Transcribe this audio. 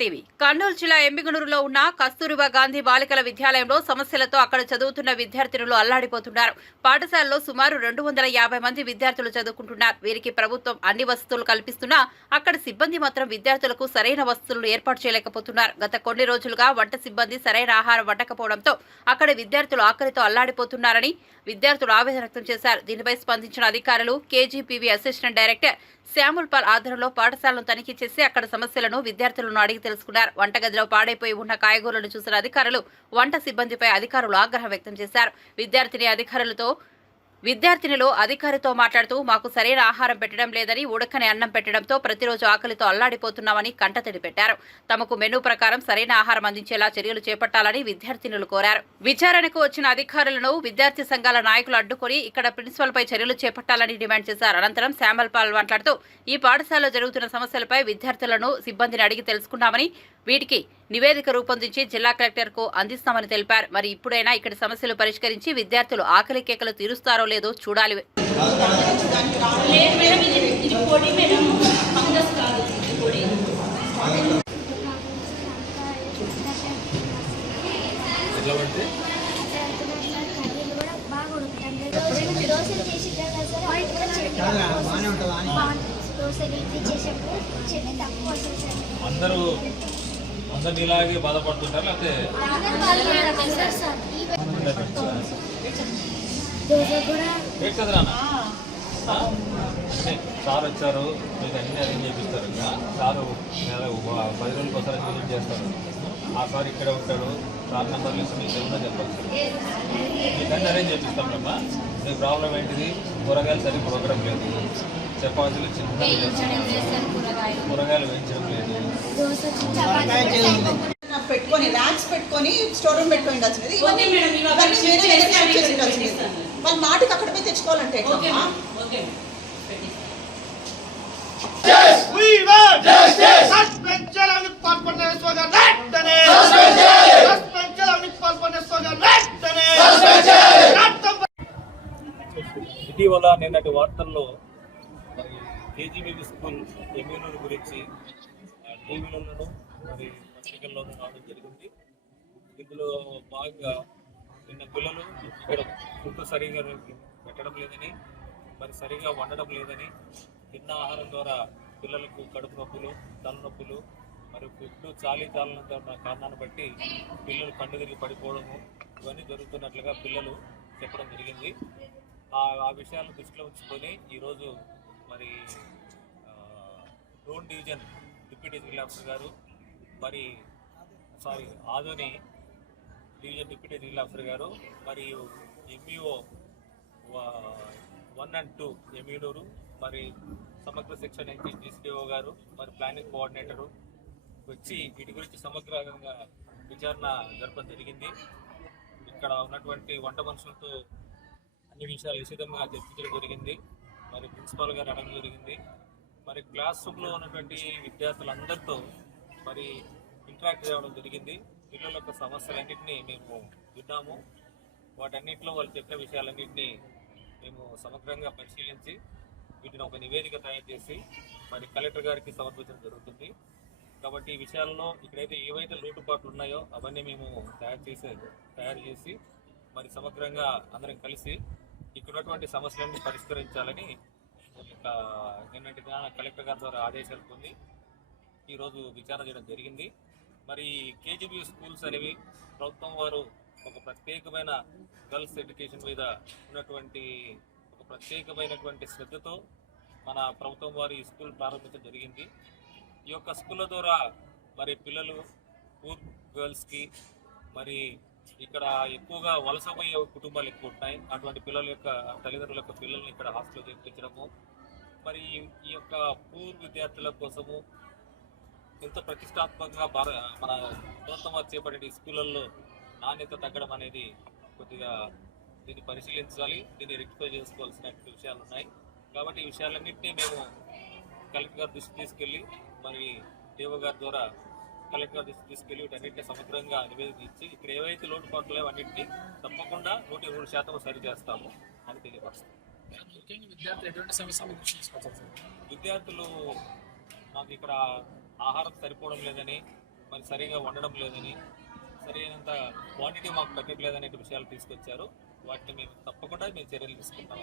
TV Kurnool జిల్లా ఎంబిగనూరులో ఉన్న కస్తూరిబా గాంధీ బాలికల విద్యాలయంలో సమస్యలతో అక్కడ చదువుతున్న విద్యార్థినులు అల్లాడిపోతున్నారు. పాఠశాలలో సుమారు రెండు వందల యాభై మంది విద్యార్థులు చదువుకుంటున్నారు. వీరికి ప్రభుత్వం అన్ని వసతులు కల్పిస్తున్నా అక్కడ సిబ్బంది మాత్రం విద్యార్థులకు సరైన వసతులు ఏర్పాటు చేయలేకపోతున్నారు. గత కొన్ని రోజులుగా వంట సిబ్బంది సరైన ఆహారం వండకపోవడంతో అక్కడ విద్యార్థులు ఆకలితో అల్లాడిపోతున్నారని విద్యార్థులు ఆవేదన వ్యక్తం చేశారు. దీనిపై స్పందించిన అధికారులు KGBV assistant director Samuel Paul ఆధ్వర్యంలో పాఠశాలను తనిఖీ చేసి అక్కడ సమస్యలను విద్యార్థులను అడిగి తెలుసుకున్నారు. వంటగదిలో పాడైపోయి ఉన్న కాయగూరలను చూసిన అధికారులు వంట సిబ్బందిపై అధికారులు ఆగ్రహం వ్యక్తం చేశారు. విద్యార్థిని అధికారులతో విద్యార్థినిలో అధికారితో మాట్లాడుతూ మాకు సరైన ఆహారం పెట్టడం లేదని ఉడకని అన్నం పెట్టడంతో ప్రతిరోజు ఆకలితో అల్లాడిపోతున్నామని కంటతడి పెట్టారు తమకు మెనూ ప్రకారం సరైన ఆహారం అందించేలా చర్యలు చేపట్టాలని విద్యార్థినులు కోరారు. విచారణకు వచ్చిన అధికారులను విద్యార్థి సంఘాల నాయకులు అడ్డుకొని ఇక్కడ ప్రిన్సిపల్ పై చర్యలు చేపట్టాలని డిమాండ్ చేశారు. అనంతరం శ్యామల్ పాల్ మాట్లాడుతూ ఈ పాఠశాలలో జరుగుతున్న సమస్యలపై విద్యార్థులను సిబ్బందిని అడిగి తెలుసుకున్నామని వీటికి నివేదిక రూపొందించి జిల్లా కలెక్టర్కు అందిస్తామని తెలిపారు. మరి ఇప్పుడైనా ఇక్కడ సమస్యలు పరిష్కరించి విద్యార్థులు ఆకలి కేకలు తీరుస్తారో లేదో చూడాలి. అందరూ అందరు ఇలాగే బాధపడుతుంటారు? లేకపోతే రేట్ కదా అంటే సార్ వచ్చారు మీకు అన్ని అరేంజ్ చేపిస్తారు ఇంకా సారు నెల పది రోజులకు ఒకసారి విజిట్ చేస్తారు. ఆ సార్ ఇక్కడే ఉంటాడు సార్ నెంబర్ లిస్ట్ మీకు ఏమన్నా చెప్పచ్చు మీకు అన్ని అరేంజ్ చేపిస్తాం రమ్మా. మీ ప్రాబ్లం ఏంటిది? కూరగాయలు సరిగ్గా ఉడకడం లేదు. చపాతీలు కూరగాయలు. వేయించడం లేదు పెట్టుకొని ర్యాక్స్ పెట్టుకొని స్టోర్ రూమ్ పెట్టుకొని ఉండాల్సింది. వాళ్ళ మాటకి అక్కడ పోయి తెచ్చుకోవాలంటే ఇటీవల నిన్నటి వార్తల్లో కేజీబీబీ స్కూల్ ఎమ్మెల్యేల గురించి ఆ, టీవీలోనూ మరి పత్రికల్లోనూ రావడం జరిగింది. ఇందులో భాగంగా నిన్న పిల్లలు ఇక్కడ ఫుడ్ సరిగా పెట్టడం లేదని మరి సరిగా వండడం లేదని తిన్న ఆహారం ద్వారా పిల్లలకు కడుపు నొప్పులు తలనొప్పులు మరి ఫుడ్ చాలీ చాలనంత కారణాన్ని బట్టి పిల్లలు కండు తిరిగి పడిపోవడము ఇవన్నీ జరుగుతున్నట్లుగా పిల్లలు చెప్పడం జరిగింది. ఆ ఆ విషయాలను దృష్టిలో ఉంచుకొని ఈరోజు మరి ఆ, రోడ్ డివిజన్ డిప్యూటీ జిల్లా ఆఫీసర్ గారు మరి సారీ ఆధుని డివిజన్ డిప్యూటీ జిల్లా ఆఫీసర్ గారు మరియు ఎంఈఓ వన్ అండ్ టూ ఎంఈడూరు మరి సమగ్ర శిక్షణ నుంచి డిసిడిఓ గారు మరి ప్లానింగ్ కోఆర్డినేటరు వచ్చి వీటి గురించి సమగ్రంగా విచారణ జరపడం జరిగింది. ఇక్కడ ఉన్నటువంటి వంట మనుషులతో అన్ని విషయాలు విశదంగా చర్చించడం జరిగింది. మరి ప్రిన్సిపాల్ గారు అడగడం జరిగింది. మరి క్లాస్ రూమ్లో ఉన్నటువంటి విద్యార్థులందరితో మరి ఇంటరాక్ట్ చేయడం జరిగింది. పిల్లల యొక్క సమస్యలన్నింటినీ మేము విన్నాము. వాటన్నింటిలో వాళ్ళు చెప్పిన విషయాలన్నింటినీ మేము సమగ్రంగా పరిశీలించి వీటిని ఒక నివేదిక తయారు చేసి మరి కలెక్టర్ గారికి సమర్పించడం జరుగుతుంది. కాబట్టి ఈ విషయాల్లో ఇక్కడైతే ఏవైతే లోటుపాట్లు ఉన్నాయో అవన్నీ మేము తయారు చేసే తయారు చేసి మరి సమగ్రంగా అందరం కలిసి ఇక్కడ ఉన్నటువంటి సమస్యలన్నీ పరిష్కరించాలని ఒక నిన్నటి కలెక్టర్ గారి ద్వారా ఆదేశాలు పొంది ఈరోజు విచారణ చేయడం జరిగింది. మరి కేజీబీ స్కూల్స్ అనేవి ప్రభుత్వం వారు ఒక ప్రత్యేకమైన గర్ల్స్ ఎడ్యుకేషన్ మీద ఉన్నటువంటి ఒక ప్రత్యేకమైనటువంటి శ్రద్ధతో మన ప్రభుత్వం వారు ఈ స్కూల్ ప్రారంభించడం జరిగింది. ఈ యొక్క స్కూళ్ళ ద్వారా మరి పిల్లలు పూర్ గర్ల్స్కి మరి ఇక్కడ ఎక్కువగా వలసపోయే కుటుంబాలు ఎక్కువ ఉంటాయి. అటువంటి పిల్లల యొక్క తల్లిదండ్రుల యొక్క పిల్లల్ని ఇక్కడ హాస్టల్లో చేర్పించడము. మరి ఈ యొక్క పూర్ విద్యార్థుల కోసము ఎంత ప్రతిష్టాత్మకంగా భార మన ప్రభుత్వం చేపట్టే ఈ స్కూళ్ళల్లో నాణ్యత తగ్గడం అనేది కొద్దిగా దీన్ని పరిశీలించాలి. దీన్ని రెక్టిఫై చేసుకోవాల్సిన విషయాలు ఉన్నాయి. కాబట్టి ఈ విషయాలన్నింటినీ మేము కలెక్టర్ గారి దృష్టి తీసుకెళ్ళి మరి దేవ గారి ద్వారా కలెక్టర్ దృష్టి తీసుకెళ్ళి వీటన్నింటినీ సమగ్రంగా నివేదిక ఇచ్చి ఇక్కడ ఏవైతే లోటుపాట్లు లేవో అన్నింటినీ తప్పకుండా నూటి మూడు శాతం సరి చేస్తాము అని తెలియపరుస్తాం. విద్యార్థులు మాకు ఇక్కడ ఆహారం సరిపోవడం లేదని మరి సరిగా వండడం లేదని సరైనంత క్వాంటిటీ మాకు పెట్టట్లేదనే విషయాలు తీసుకొచ్చారు. వాటిని మేము తప్పకుండా మేము చర్యలు తీసుకుంటాం.